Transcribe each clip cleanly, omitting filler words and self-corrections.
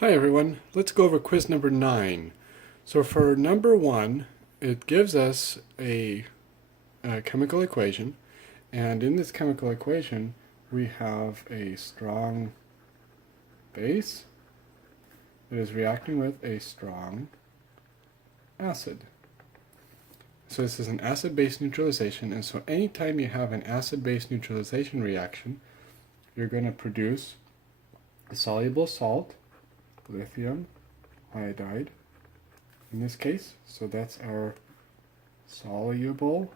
Hi everyone, let's go over quiz number 9. So for number 1, it gives us a chemical equation, and in this chemical equation we have a strong base that is reacting with a strong acid. So this is an acid-base neutralization, and so anytime you have an acid-base neutralization reaction, you're going to produce a soluble salt, lithium iodide in this case. So that's our soluble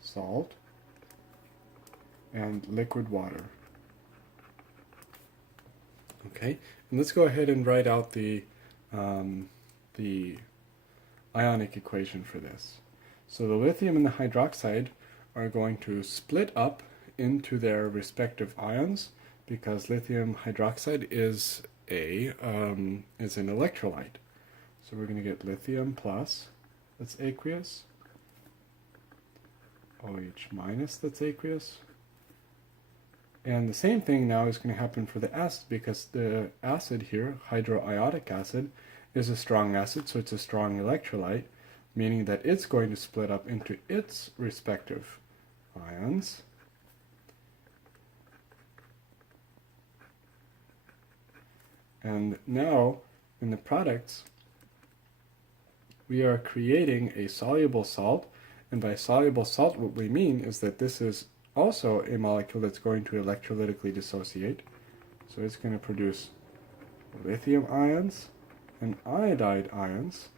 salt and liquid water. Okay, and let's go ahead and write out the ionic equation for this. So the lithium and the hydroxide are going to split up into their respective ions because lithium hydroxide is an electrolyte. So we're going to get lithium plus, that's aqueous, OH minus, that's aqueous. And the same thing now is going to happen for the acid, because the acid here, hydroiodic acid, is a strong acid, so it's a strong electrolyte, meaning that it's going to split up into its respective ions. And now, in the products, we are creating a soluble salt, and by soluble salt what we mean is that this is also a molecule that's going to electrolytically dissociate. So it's going to produce lithium ions and iodide ions.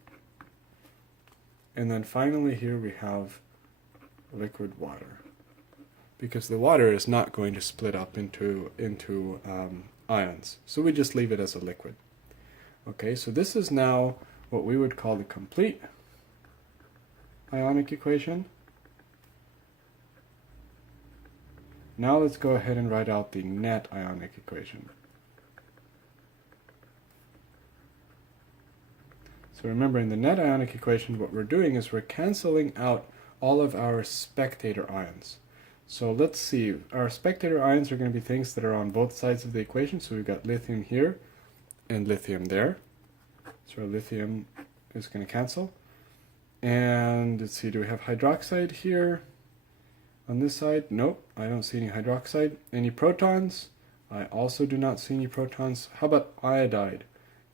And then finally here we have liquid water, because the water is not going to split up into ions. So we just leave it as a liquid. Okay, so this is now what we would call the complete ionic equation. Now let's go ahead and write out the net ionic equation. So remember, in the net ionic equation what we're doing is we're canceling out all of our spectator ions. So let's see, our spectator ions are going to be things that are on both sides of the equation. So we've got lithium here and lithium there. So our lithium is going to cancel. And let's see, do we have hydroxide here on this side? Nope, I don't see any hydroxide. Any protons? I also do not see any protons. How about iodide?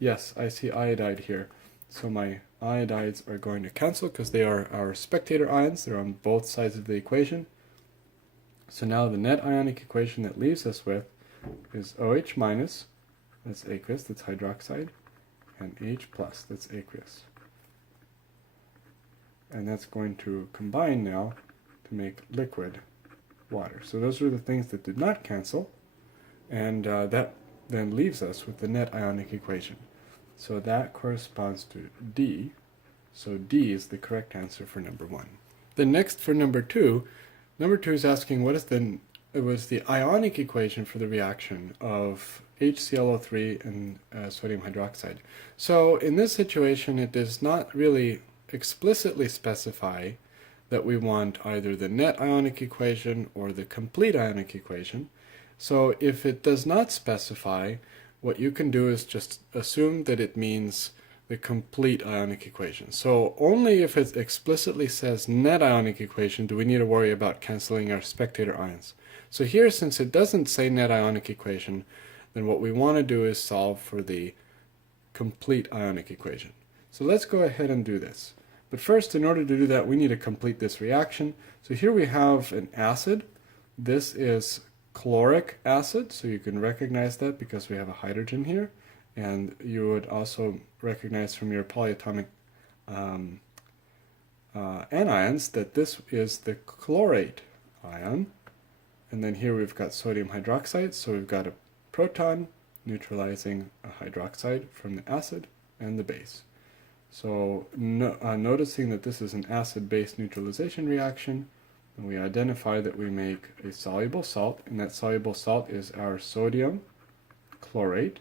Yes, I see iodide here. So my iodides are going to cancel because they are our spectator ions. They're on both sides of the equation. So now the net ionic equation that leaves us with is OH minus, that's aqueous, that's hydroxide, and H plus, that's aqueous. And that's going to combine now to make liquid water. So those are the things that did not cancel, and that then leaves us with the net ionic equation. So that corresponds to D. So D is the correct answer for number 1. Then next for number 2, number 2 is asking what is the ionic equation for the reaction of HClO3 and sodium hydroxide. So in this situation it does not really explicitly specify that we want either the net ionic equation or the complete ionic equation. So if it does not specify, what you can do is just assume that it means the complete ionic equation. So only if it explicitly says net ionic equation do we need to worry about canceling our spectator ions. So here, since it doesn't say net ionic equation, then what we want to do is solve for the complete ionic equation. So let's go ahead and do this. But first, in order to do that, we need to complete this reaction. So here we have an acid. This is chloric acid, so you can recognize that because we have a hydrogen here. And you would also recognize from your polyatomic anions that this is the chlorate ion. And then here we've got sodium hydroxide, so we've got a proton neutralizing a hydroxide from the acid and the base. So noticing that this is an acid-base neutralization reaction, and we identify that we make a soluble salt, and that soluble salt is our sodium chlorate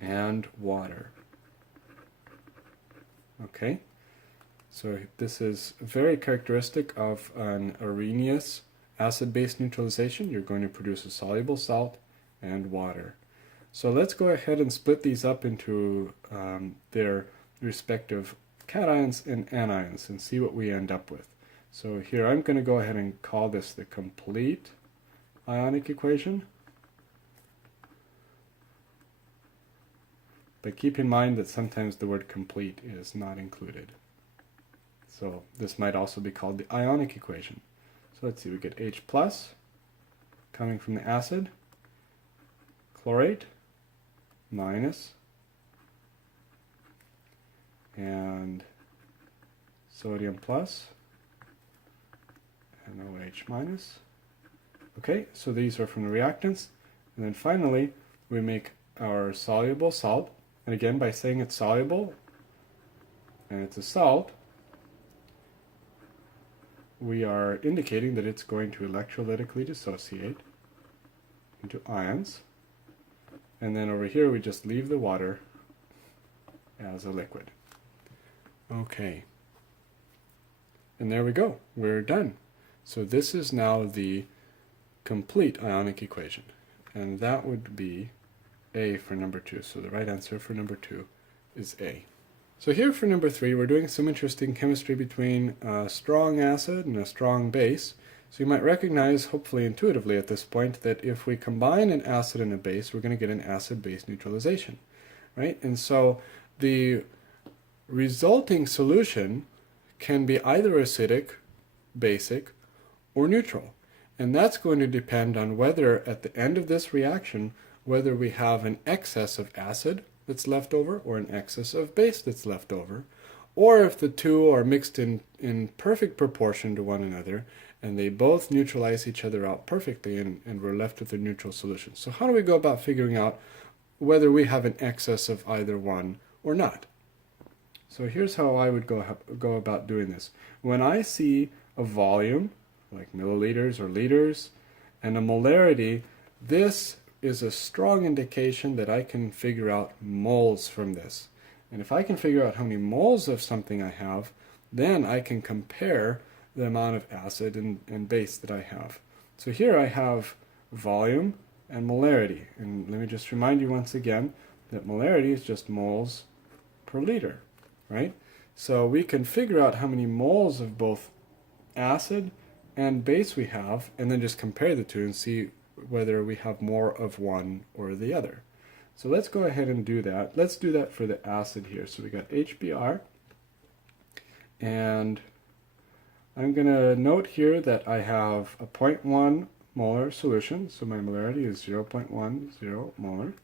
and water. Okay, so this is very characteristic of an Arrhenius acid-base neutralization. You're going to produce a soluble salt and water. So let's go ahead and split these up into their respective cations and anions and see what we end up with. So here I'm going to go ahead and call this the complete ionic equation. But keep in mind that sometimes the word complete is not included. So this might also be called the ionic equation. So let's see, we get H plus coming from the acid, chlorate minus, and sodium plus, and OH minus. Okay, so these are from the reactants. And then finally, we make our soluble salt. And again, by saying it's soluble and it's a salt, we are indicating that it's going to electrolytically dissociate into ions. And then over here, we just leave the water as a liquid. Okay. And there we go. We're done. So this is now the complete ionic equation. And that would be A for number 2. So the right answer for number 2 is A. So here for number 3, we're doing some interesting chemistry between a strong acid and a strong base. So you might recognize, hopefully intuitively at this point, that if we combine an acid and a base, we're going to get an acid-base neutralization, right? And so the resulting solution can be either acidic, basic, or neutral. And that's going to depend on whether at the end of this reaction, whether we have an excess of acid that's left over or an excess of base that's left over, or if the two are mixed in perfect proportion to one another and they both neutralize each other out perfectly and we're left with a neutral solution. So how do we go about figuring out whether we have an excess of either one or not? So here's how I would go about doing this. When I see a volume, like milliliters or liters, and a molarity, this is a strong indication that I can figure out moles from this. And if I can figure out how many moles of something I have, then I can compare the amount of acid and base that I have. So here I have volume and molarity. And let me just remind you once again that molarity is just moles per liter, right? So we can figure out how many moles of both acid and base we have, and then just compare the two and see whether we have more of one or the other. So let's go ahead and do that. Let's do that for the acid here. So we got HBr, and I'm going to note here that I have a 0.1 molar solution, so my molarity is 0.10 molar.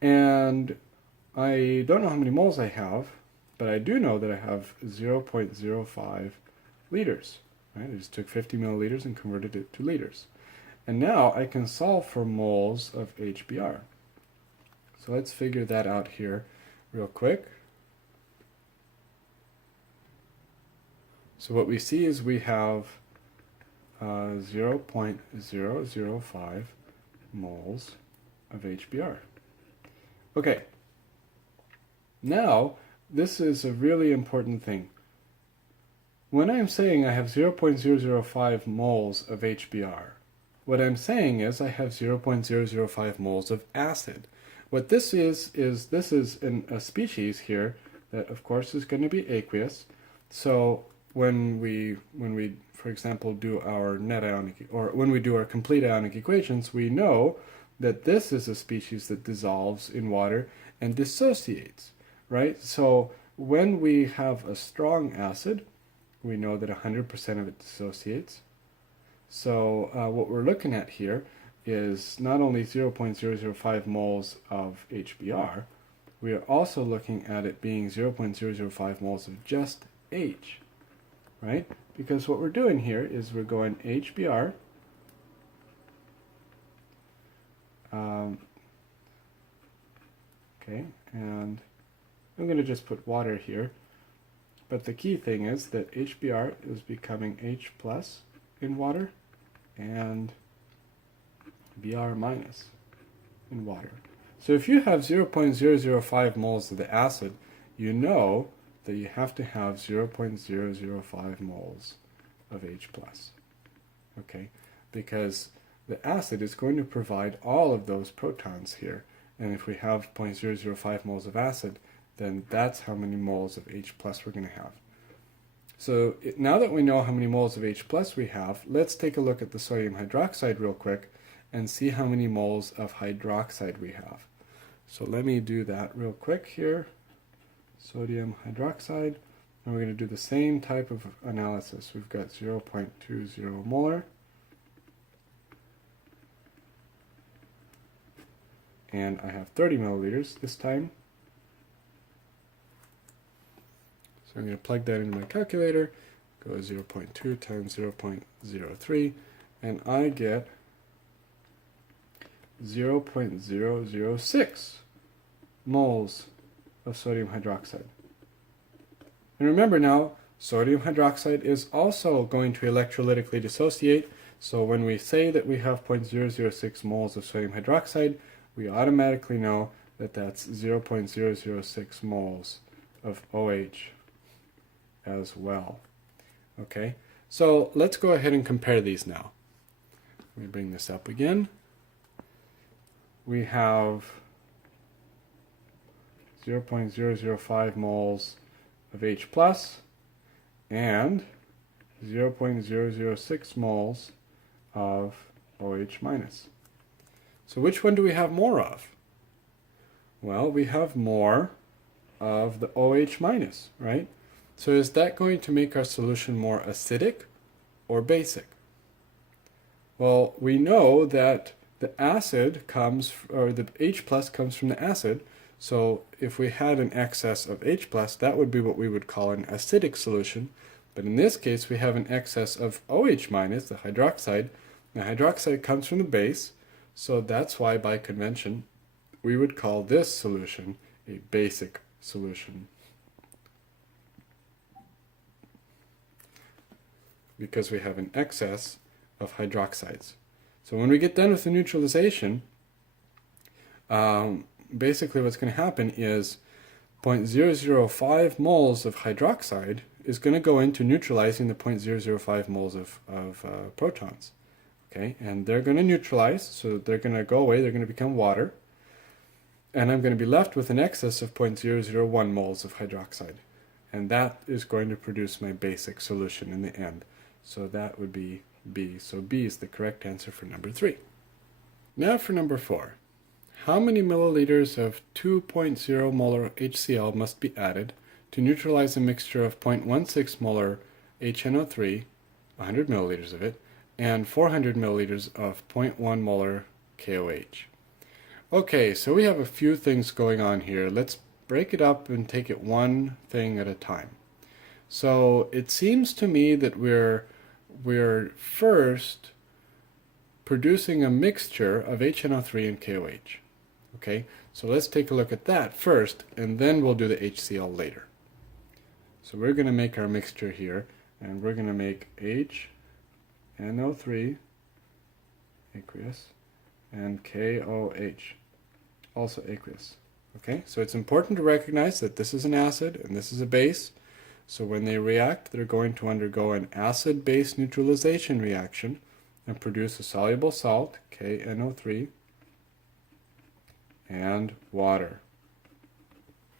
And I don't know how many moles I have, but I do know that I have 0.05 liters. Right? I just took 50 milliliters and converted it to liters. And now I can solve for moles of HBr. So let's figure that out here real quick. So what we see is we have 0.005 moles of HBr. Okay, now this is a really important thing. When I'm saying I have 0.005 moles of HBr, what I'm saying is I have 0.005 moles of acid. What this is this is a species here that of course is going to be aqueous. So when we for example do our net ionic, or when we do our complete ionic equations, we know that this is a species that dissolves in water and dissociates, right? So when we have a strong acid, we know that 100% of it dissociates. So what we're looking at here is not only 0.005 moles of HBr, we are also looking at it being 0.005 moles of just H, right? Because what we're doing here is we're going HBr, okay, and I'm going to just put water here. But the key thing is that HBr is becoming H plus in water and Br minus in water. So if you have 0.005 moles of the acid, you know that you have to have 0.005 moles of H plus. Okay, because the acid is going to provide all of those protons here, and if we have 0.005 moles of acid, then that's how many moles of H plus we're going to have. So now that we know how many moles of H plus we have, let's take a look at the sodium hydroxide real quick and see how many moles of hydroxide we have. So let me do that real quick here. Sodium hydroxide, and we're going to do the same type of analysis. We've got 0.20 molar, and I have 30 milliliters this time. So I'm going to plug that into my calculator, go 0.2 times 0.03, and I get 0.006 moles of sodium hydroxide. And remember now, sodium hydroxide is also going to electrolytically dissociate, so when we say that we have 0.006 moles of sodium hydroxide, we automatically know that that's 0.006 moles of OH as well. Okay, so let's go ahead and compare these now. Let me bring this up again. We have 0.005 moles of H plus and 0.006 moles of OH minus. So which one do we have more of? Well, we have more of the OH minus, right? So is that going to make our solution more acidic or basic? Well, we know that the acid comes, or the H plus comes from the acid, so if we had an excess of H plus, that would be what we would call an acidic solution. But in this case, we have an excess of OH minus, the hydroxide. The hydroxide comes from the base, so that's why by convention we would call this solution a basic solution, because we have an excess of hydroxides. So when we get done with the neutralization, basically what's going to happen is 0.005 moles of hydroxide is going to go into neutralizing the 0.005 moles of protons. Okay, and they're going to neutralize, so they're going to go away, they're going to become water, and I'm going to be left with an excess of 0.001 moles of hydroxide, and that is going to produce my basic solution in the end. So that would be B. So B is the correct answer for number 3. Now for number 4. How many milliliters of 2.0 molar HCl must be added to neutralize a mixture of 0.16 molar HNO3, 100 milliliters of it, and 400 milliliters of 0.1 molar KOH? Okay, so we have a few things going on here. Let's break it up and take it one thing at a time. So it seems to me that we're first producing a mixture of HNO3 and KOH. Okay, so let's take a look at that first, and then we'll do the HCl later. So we're going to make our mixture here, and we're going to make HNO3 aqueous and KOH also aqueous. Okay, so it's important to recognize that this is an acid and this is a base. So when they react, they're going to undergo an acid-base neutralization reaction and produce a soluble salt, KNO3, and water.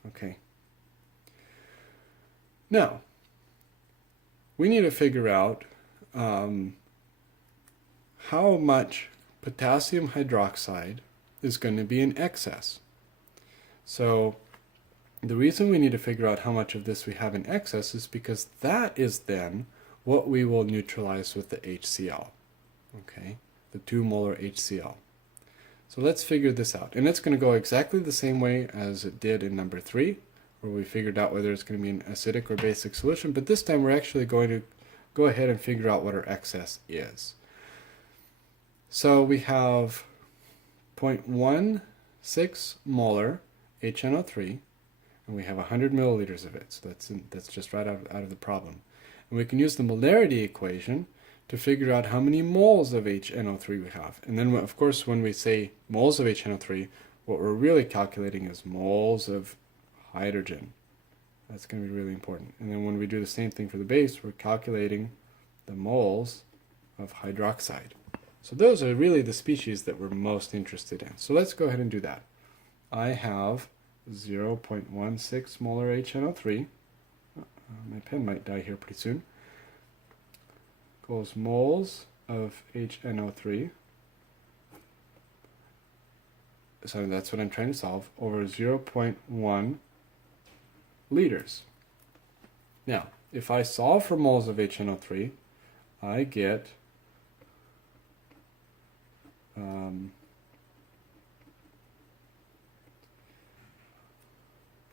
Okay. Now, we need to figure out how much potassium hydroxide is going to be in excess. So the reason we need to figure out how much of this we have in excess is because that is then what we will neutralize with the HCl, okay, the 2 molar HCl. So let's figure this out. And it's going to go exactly the same way as it did in number 3, where we figured out whether it's going to be an acidic or basic solution, but this time we're actually going to go ahead and figure out what our excess is. So we have 0.16 molar HNO3, and we have 100 milliliters of it, so that's just right out of the problem. And we can use the molarity equation to figure out how many moles of HNO3 we have. And then, of course, when we say moles of HNO3, what we're really calculating is moles of hydrogen. That's going to be really important. And then when we do the same thing for the base, we're calculating the moles of hydroxide. So those are really the species that we're most interested in. So let's go ahead and do that. I have 0.16 molar HNO3. My pen might die here pretty soon. Equals moles of HNO3. So that's what I'm trying to solve, over 0.1 liters. Now, if I solve for moles of HNO3, I get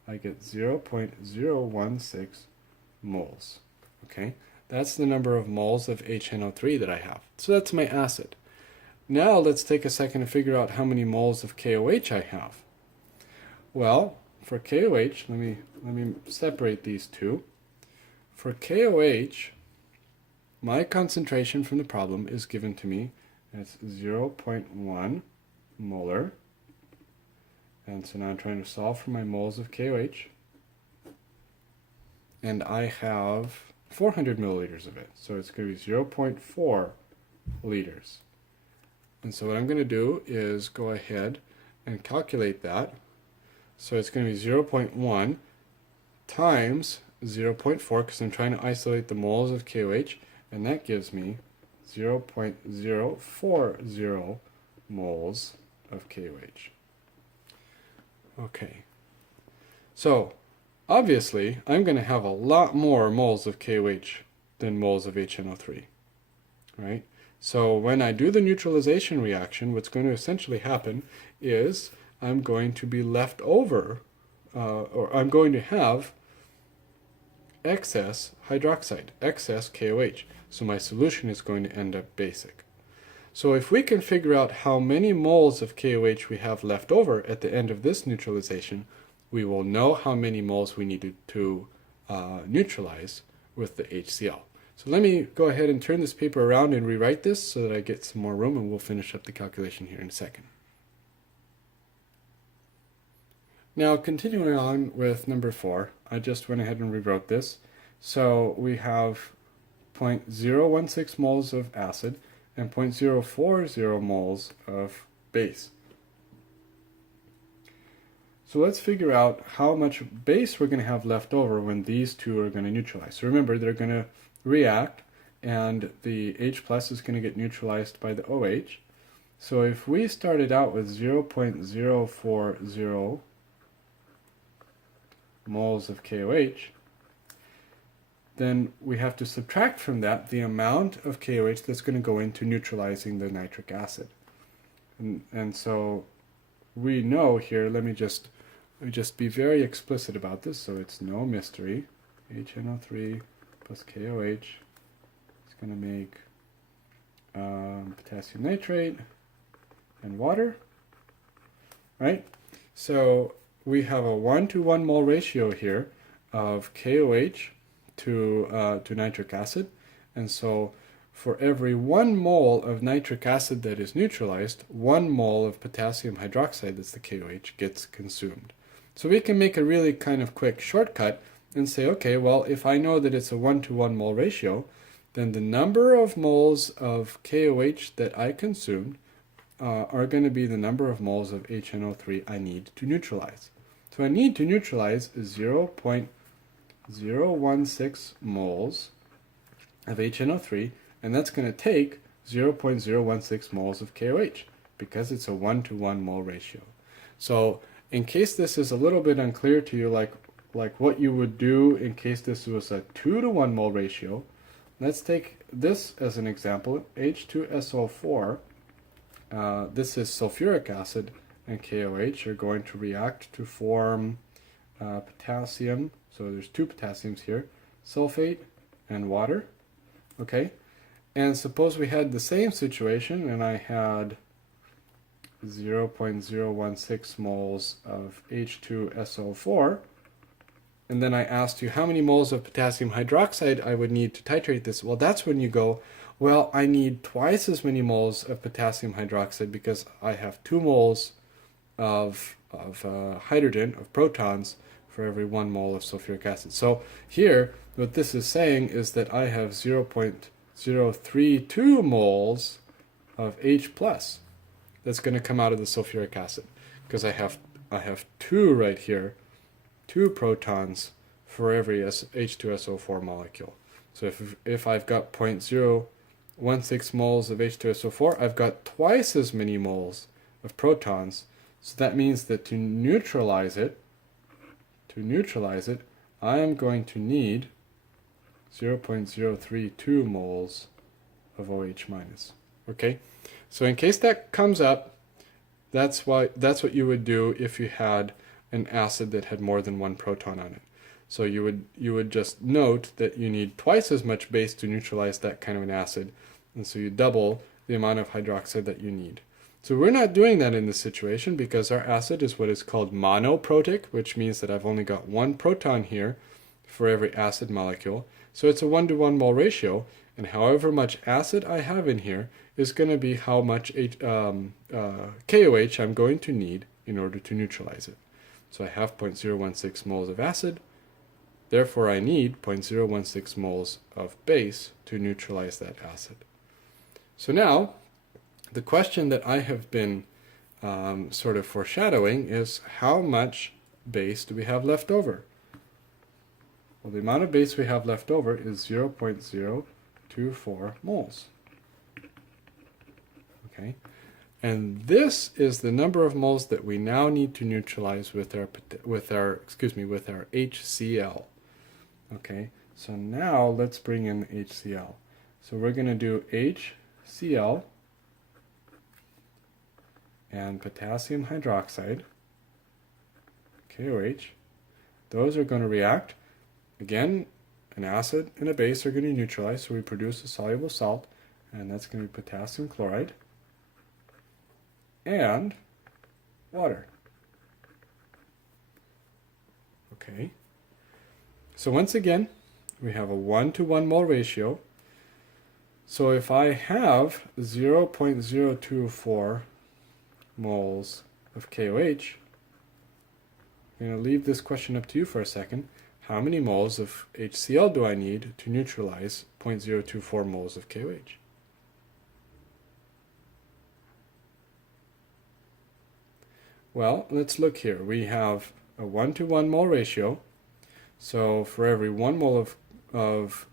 I get 0.016 moles. Okay, that's the number of moles of HNO3 that I have. So that's my acid. Now let's take a second to figure out how many moles of KOH I have. Well, for KOH, let me separate these two. For KOH, my concentration from the problem is given to me as 0.1 molar. And so now I'm trying to solve for my moles of KOH. And I have 400 milliliters of it. So it's going to be 0.4 liters. And so what I'm going to do is go ahead and calculate that. So it's going to be 0.1 times 0.4, because I'm trying to isolate the moles of KOH, and that gives me 0.040 moles of KOH. Okay, so obviously I'm going to have a lot more moles of KOH than moles of HNO3, right? So when I do the neutralization reaction, what's going to essentially happen is I'm going to be left over, or I'm going to have excess hydroxide, excess KOH. So my solution is going to end up basic. So if we can figure out how many moles of KOH we have left over at the end of this neutralization, we will know how many moles we needed to neutralize with the HCl. So let me go ahead and turn this paper around and rewrite this so that I get some more room, and we'll finish up the calculation here in a second. Now, continuing on with number 4, I just went ahead and rewrote this. So we have 0.016 moles of acid and 0.040 moles of base. So let's figure out how much base we're going to have left over when these two are going to neutralize. So remember, they're going to react, and the H plus is going to get neutralized by the OH. So if we started out with 0.040 moles of KOH, then we have to subtract from that the amount of KOH that's going to go into neutralizing the nitric acid. And so we know here, let me just be very explicit about this so it's no mystery. HNO3 plus KOH is going to make potassium nitrate and water, right? So we have a 1-to-1 mole ratio here of KOH to nitric acid, and so for every 1 mole of nitric acid that is neutralized, 1 mole of potassium hydroxide, that's the KOH, gets consumed. So we can make a really kind of quick shortcut and say, okay, well, if I know that it's a 1-to-1 mole ratio, then the number of moles of KOH that I consumed are going to be the number of moles of HNO3 I need to neutralize. So I need to neutralize 0.016 moles of HNO3, and that's going to take 0.016 moles of KOH because it's a 1-to-1 mole ratio. So in case this is a little bit unclear to you, like what you would do in case this was a 2-to-1 mole ratio, let's take this as an example. H2SO4, this is sulfuric acid, and KOH are going to react to form potassium. So there's 2 potassiums here, sulfate and water. Okay, and suppose we had the same situation and I had 0.016 moles of H2SO4, and then I asked you how many moles of potassium hydroxide I would need to titrate this. Well, that's when you go, well, I need twice as many moles of potassium hydroxide because I have 2 moles of hydrogen, of protons, for every 1 mole of sulfuric acid. So here, what this is saying is that I have 0.032 moles of H plus that's going to come out of the sulfuric acid because I have I have 2 right here, 2 protons for every H2SO4 molecule. So if I've got 0.016 moles of H2SO4, I've got twice as many moles of protons. So that means that to neutralize it, I am going to need 0.032 moles of OH minus. Okay, so in case that comes up, that's what you would do if you had an acid that had more than 1 proton on it. So you would just note that you need twice as much base to neutralize that kind of an acid, and so you double the amount of hydroxide that you need. So we're not doing that in this situation because our acid is what is called monoprotic, which means that I've only got 1 proton here for every acid molecule. So it's a 1-to-1 mole ratio, and however much acid I have in here is going to be how much KOH I'm going to need in order to neutralize it. So I have 0.016 moles of acid, therefore I need 0.016 moles of base to neutralize that acid. So now, the question that I have been sort of foreshadowing is how much base do we have left over? Well, the amount of base we have left over is 0.024 moles. Okay, and this is the number of moles that we now need to neutralize with our HCl. Okay, so now let's bring in HCl. So we're going to do HCl and potassium hydroxide, KOH. Those are going to react. Again, an acid and a base are going to neutralize, so we produce a soluble salt, and that's going to be potassium chloride and water. Okay, so once again, we have a 1-to-1 mole ratio. So if I have 0.024 moles of KOH, I'm going to leave this question up to you for a second. How many moles of HCl do I need to neutralize 0.024 moles of KOH? Well, let's look here. We have a 1-to-1 mole ratio. So for every 1 mole of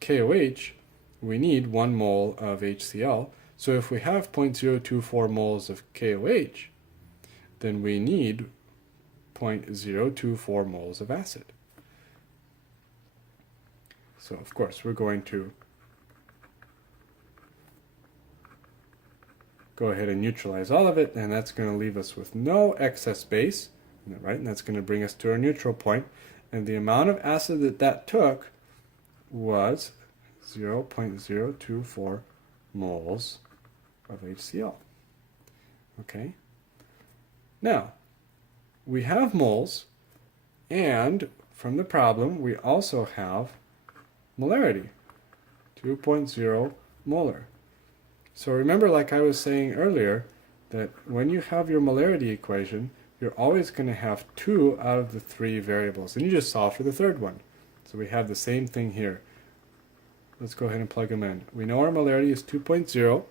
KOH, we need 1 mole of HCl. So if we have 0.024 moles of KOH, then we need 0.024 moles of acid. So of course we're going to go ahead and neutralize all of it, and that's going to leave us with no excess base, right? And that's going to bring us to our neutral point. And the amount of acid that took was 0.024 moles of HCl. Okay. Now, we have moles, and from the problem, we also have molarity, 2.0 molar. So remember, like I was saying earlier, that when you have your molarity equation, you're always going to have 2 out of the 3 variables, and you just solve for the third one. So we have the same thing here. Let's go ahead and plug them in. We know our molarity is 2.0,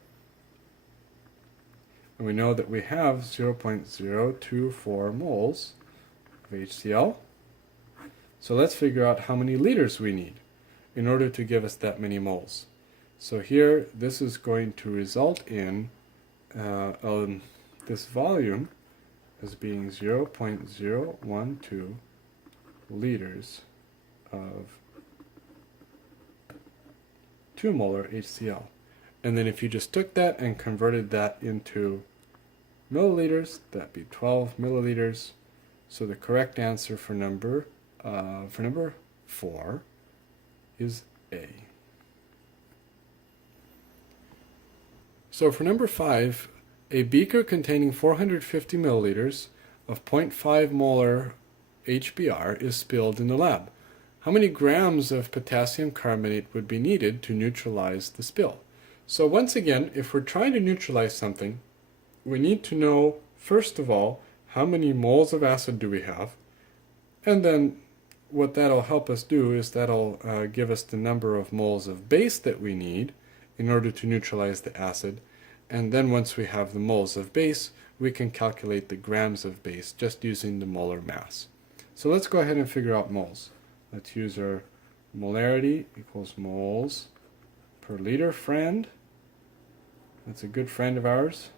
and we know that we have 0.024 moles of HCl. So let's figure out how many liters we need in order to give us that many moles. So here, this is going to result in this volume as being 0.012 liters of 2 molar HCl. And then if you just took that and converted that into milliliters, that'd be 12 milliliters. So the correct answer for number 4 is A. So for number 5, a beaker containing 450 milliliters of 0.5 molar HBr is spilled in the lab. How many grams of potassium carbonate would be needed to neutralize the spill? So once again, if we're trying to neutralize something, we need to know, first of all, how many moles of acid do we have, and then what that'll help us do is that'll give us the number of moles of base that we need in order to neutralize the acid. And then once we have the moles of base, we can calculate the grams of base just using the molar mass. So let's go ahead and figure out moles. Let's use our molarity equals moles per liter friend. That's a good friend of ours.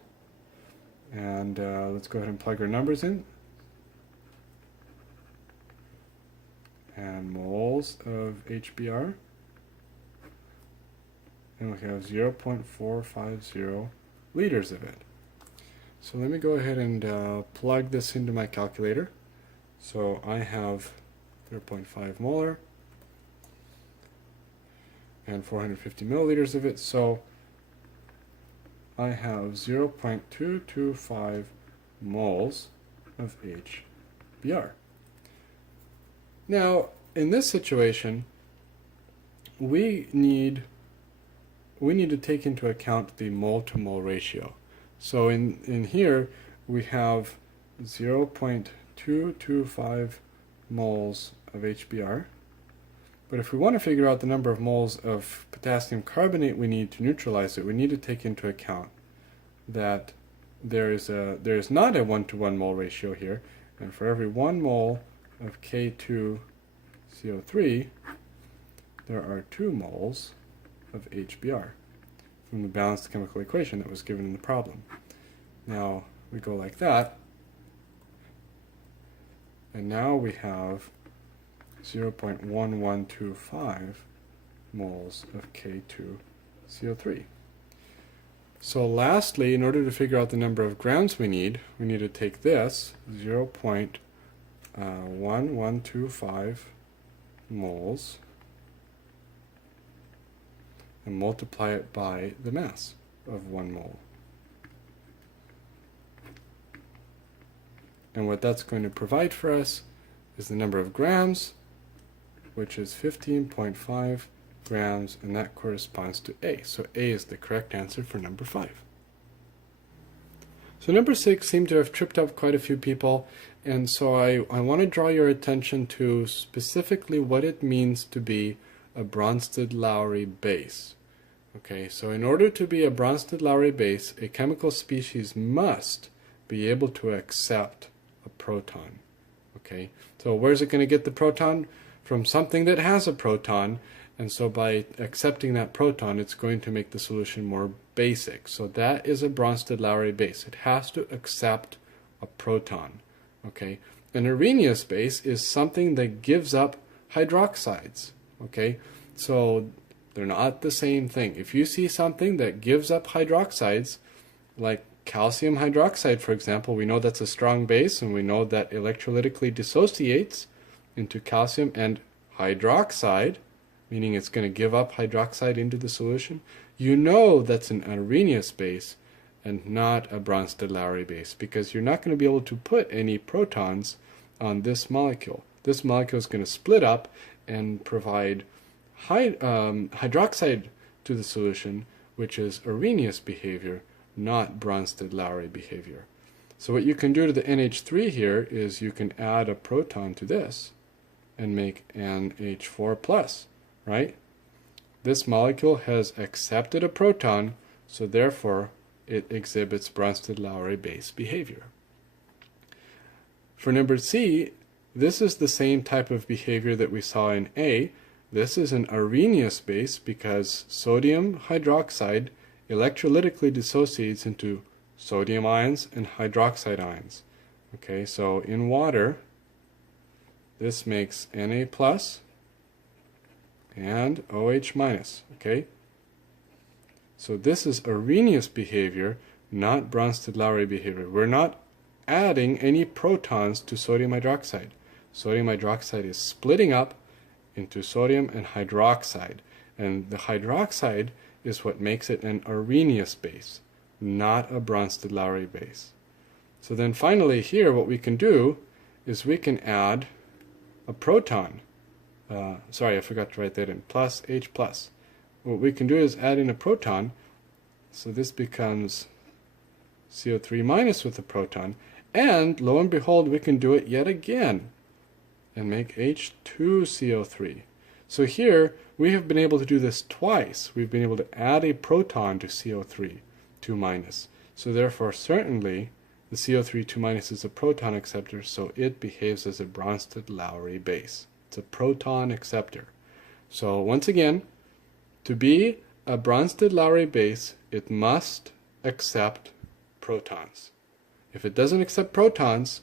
And let's go ahead and plug our numbers in. And moles of HBr. And we have 0.450 liters of it. So let me go ahead and plug this into my calculator. So I have 0.5 molar and 450 milliliters of it. So I have 0.225 moles of HBr. Now, in this situation, we need to take into account the mole-to-mole ratio. So in here, we have 0.225 moles of HBr. But if we want to figure out the number of moles of potassium carbonate we need to neutralize it, we need to take into account that there is not a 1-to-1 mole ratio here, and for every 1 mole of K2CO3, there are 2 moles of HBr from the balanced chemical equation that was given in the problem. Now we go like that, and now we have 0.1125 moles of K2CO3. So lastly, in order to figure out the number of grams we need to take this 0.1125 moles and multiply it by the mass of 1 mole. And what that's going to provide for us is the number of grams, which is 15.5 grams, and that corresponds to A. So A is the correct answer for number 5. So number 6 seemed to have tripped up quite a few people, and so I want to draw your attention to specifically what it means to be a Bronsted-Lowry base. Okay, so in order to be a Bronsted-Lowry base, a chemical species must be able to accept a proton. Okay, so where's it going to get the proton? From something that has a proton, and so by accepting that proton, it's going to make the solution more basic. So that is a Bronsted-Lowry base. It has to accept a proton. Okay, an Arrhenius base is something that gives up hydroxides. Okay, so they're not the same thing. If you see something that gives up hydroxides, like calcium hydroxide, for example, we know that's a strong base, and we know that electrolytically dissociates into calcium and hydroxide, meaning it's going to give up hydroxide into the solution. You know that's an Arrhenius base and not a Bronsted-Lowry base, because you're not going to be able to put any protons on this molecule. This molecule is going to split up and provide hydroxide to the solution, which is Arrhenius behavior, not Bronsted-Lowry behavior. So what you can do to the NH3 here is you can add a proton to this and make NH4+, right? This molecule has accepted a proton, so therefore it exhibits Bronsted-Lowry base behavior. For number C, this is the same type of behavior that we saw in A. This is an Arrhenius base because sodium hydroxide electrolytically dissociates into sodium ions and hydroxide ions. Okay, so in water, this makes Na plus and OH minus. Okay, so this is Arrhenius behavior, not Bronsted-Lowry behavior. We're not adding any protons to sodium hydroxide. Sodium hydroxide is splitting up into sodium and hydroxide, and the hydroxide is what makes it an Arrhenius base, not a Bronsted-Lowry base. So then finally here what we can do is we can add a proton. Sorry, I forgot to write that in. Plus H plus. What we can do is add in a proton, so this becomes CO3 minus with a proton, and lo and behold we can do it yet again and make H2CO3. So here we have been able to do this twice. We've been able to add a proton to CO3, 2 minus. So therefore certainly The CO3 2- is a proton acceptor, so it behaves as a Bronsted-Lowry base. It's a proton acceptor. So once again, to be a Bronsted-Lowry base, it must accept protons. If it doesn't accept protons,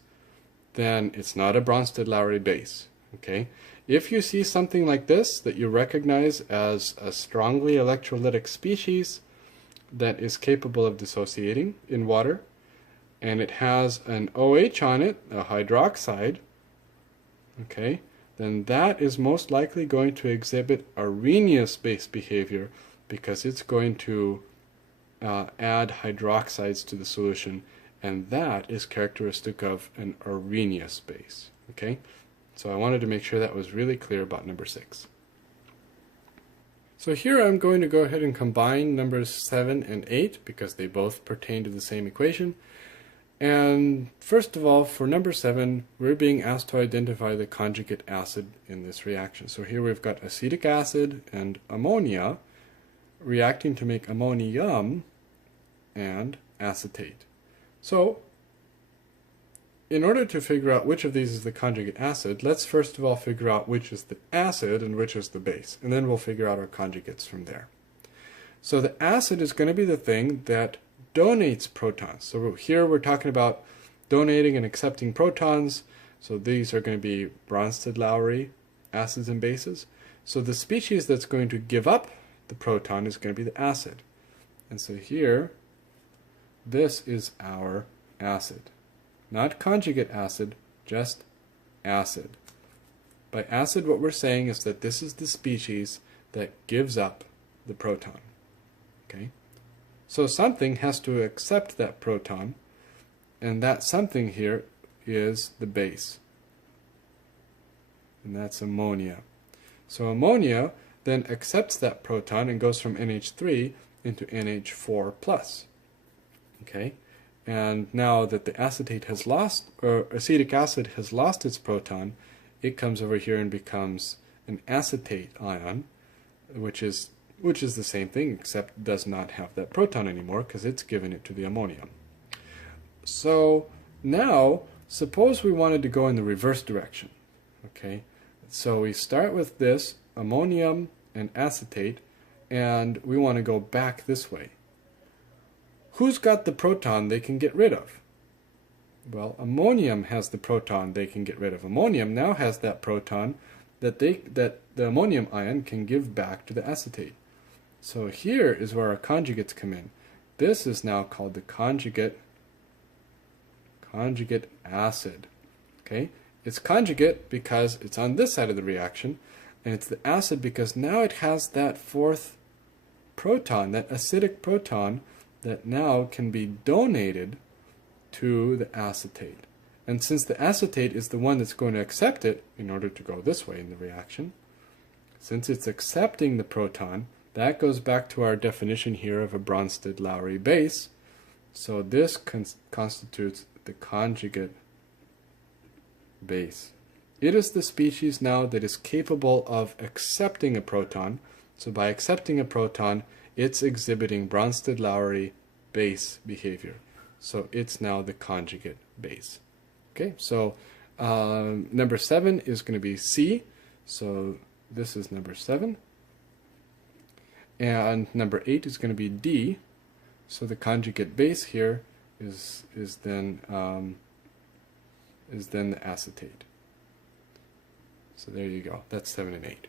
then it's not a Bronsted-Lowry base. Okay? If you see something like this that you recognize as a strongly electrolytic species that is capable of dissociating in water, and it has an OH on it, a hydroxide, okay, then that is most likely going to exhibit Arrhenius base behavior because it's going to add hydroxides to the solution, and that is characteristic of an Arrhenius base. Okay, so I wanted to make sure that was really clear about number 6. So here I'm going to go ahead and combine numbers 7 and 8 because they both pertain to the same equation. And first of all, for number 7, we're being asked to identify the conjugate acid in this reaction. So here we've got acetic acid and ammonia reacting to make ammonium and acetate. So in order to figure out which of these is the conjugate acid, let's first of all figure out which is the acid and which is the base, and then we'll figure out our conjugates from there. So the acid is going to be the thing that donates protons. So here we're talking about donating and accepting protons. So these are going to be Bronsted-Lowry acids and bases. So the species that's going to give up the proton is going to be the acid. And so here, this is our acid. Not conjugate acid, just acid. By acid, what we're saying is that this is the species that gives up the proton. Okay? So something has to accept that proton, and that something here is the base. And that's ammonia. So ammonia then accepts that proton and goes from NH3 into NH4+. Okay? And now that the acetate has lost, or acetic acid has lost its proton, it comes over here and becomes an acetate ion, which is the same thing, except does not have that proton anymore because it's given it to the ammonium. So now, suppose we wanted to go in the reverse direction. Okay, so we start with this ammonium and acetate, and we want to go back this way. Who's got the proton they can get rid of? Well, ammonium has the proton they can get rid of. Ammonium now has that proton that the ammonium ion can give back to the acetate. So here is where our conjugates come in. This is now called the conjugate acid. Okay? It's conjugate because it's on this side of the reaction, and it's the acid because now it has that fourth proton, that acidic proton, that now can be donated to the acetate. And since the acetate is the one that's going to accept it in order to go this way in the reaction, since it's accepting the proton, that goes back to our definition here of a Bronsted-Lowry base. So this constitutes the conjugate base. It is the species now that is capable of accepting a proton. So by accepting a proton, it's exhibiting Bronsted-Lowry base behavior. So it's now the conjugate base. Okay, so number 7 is going to be C. So this is number 7. And number 8 is going to be D. So the conjugate base here is then the acetate. So there you go. That's 7 and 8.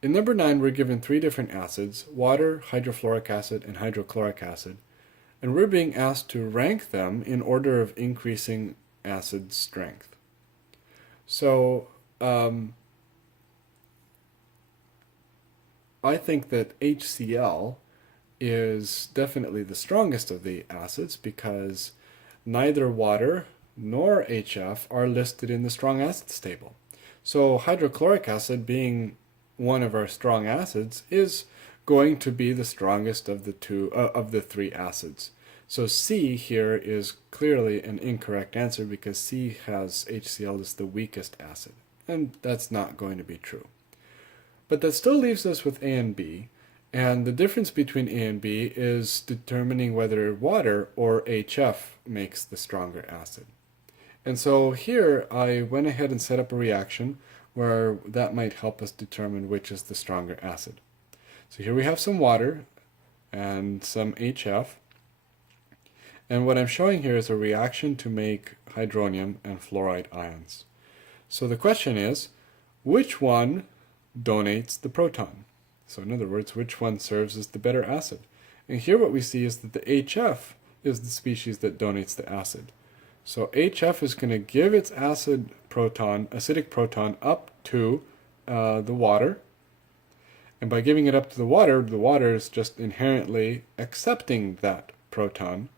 In number 9, we're given 3 different acids: water, hydrofluoric acid, and hydrochloric acid. And we're being asked to rank them in order of increasing acid strength. So I think that HCl is definitely the strongest of the acids because neither water nor HF are listed in the strong acids table. So hydrochloric acid, being one of our strong acids, is going to be the strongest of the 3 acids. So C here is clearly an incorrect answer because C has HCl as the weakest acid, and that's not going to be true. But that still leaves us with A and B, And the difference between A and B is determining whether water or HF makes the stronger acid. And so here I went ahead and set up a reaction where that might help us determine which is the stronger acid. So here we have some water and some HF. And what I'm showing here is a reaction to make hydronium and fluoride ions. So the question is, which one donates the proton? So in other words, which one serves as the better acid? And here what we see is that the HF is the species that donates the acid. So HF is going to give its acidic proton up to the water. And by giving it up to the water is just inherently accepting that proton.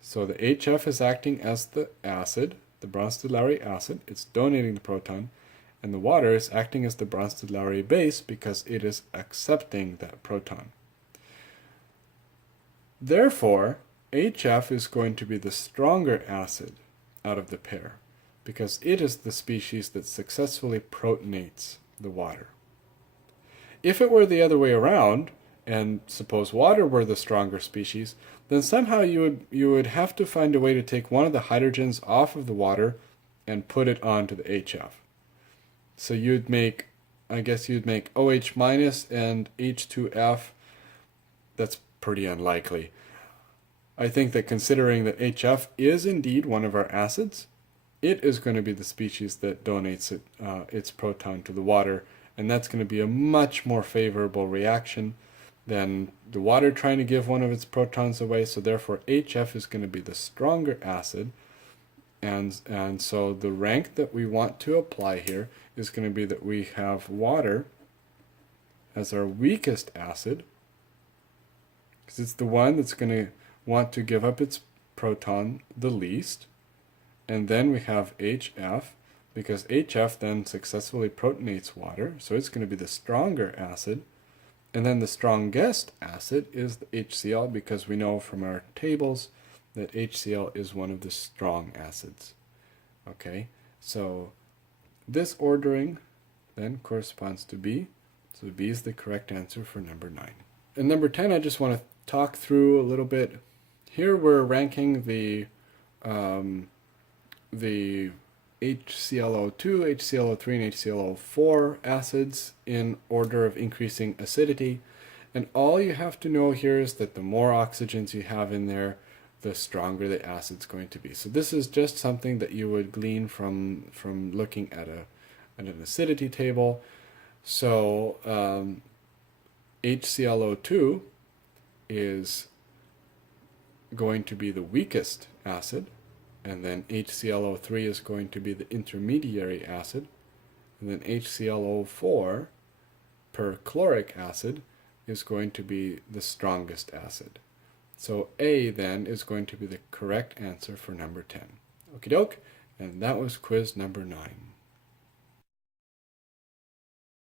So the HF is acting as the acid, the Bronsted-Lowry acid. It's donating the proton. And the water is acting as the Bronsted-Lowry base because it is accepting that proton. Therefore, HF is going to be the stronger acid out of the pair because it is the species that successfully protonates the water. If it were the other way around, and suppose water were the stronger species, then somehow you would have to find a way to take one of the hydrogens off of the water and put it onto the HF. So you'd make, I guess you'd make OH minus and H2F. That's pretty unlikely. I think that considering that HF is indeed one of our acids, it is going to be the species that donates its proton to the water, and that's going to be a much more favorable reaction than the water trying to give one of its protons away, so therefore HF is going to be the stronger acid. And so the rank that we want to apply here is going to be that we have water as our weakest acid, because it's the one that's going to want to give up its proton the least. And then we have HF, because HF then successfully protonates water, so it's going to be the stronger acid. And then the strongest acid is the HCl, because we know from our tables that HCl is one of the strong acids. Okay, so this ordering then corresponds to B. So B is the correct answer for number 9. And number 10, I just want to talk through a little bit. Here we're ranking the HClO2, HClO3, and HClO4 acids in order of increasing acidity. And all you have to know here is that the more oxygens you have in there, the stronger the acid's going to be. So this is just something that you would glean from looking at an acidity table. So HClO2 is going to be the weakest acid, and then HClO3 is going to be the intermediary acid, and then HClO4 perchloric acid is going to be the strongest acid. So A then is going to be the correct answer for number 10. Okie doke, and that was quiz number 9.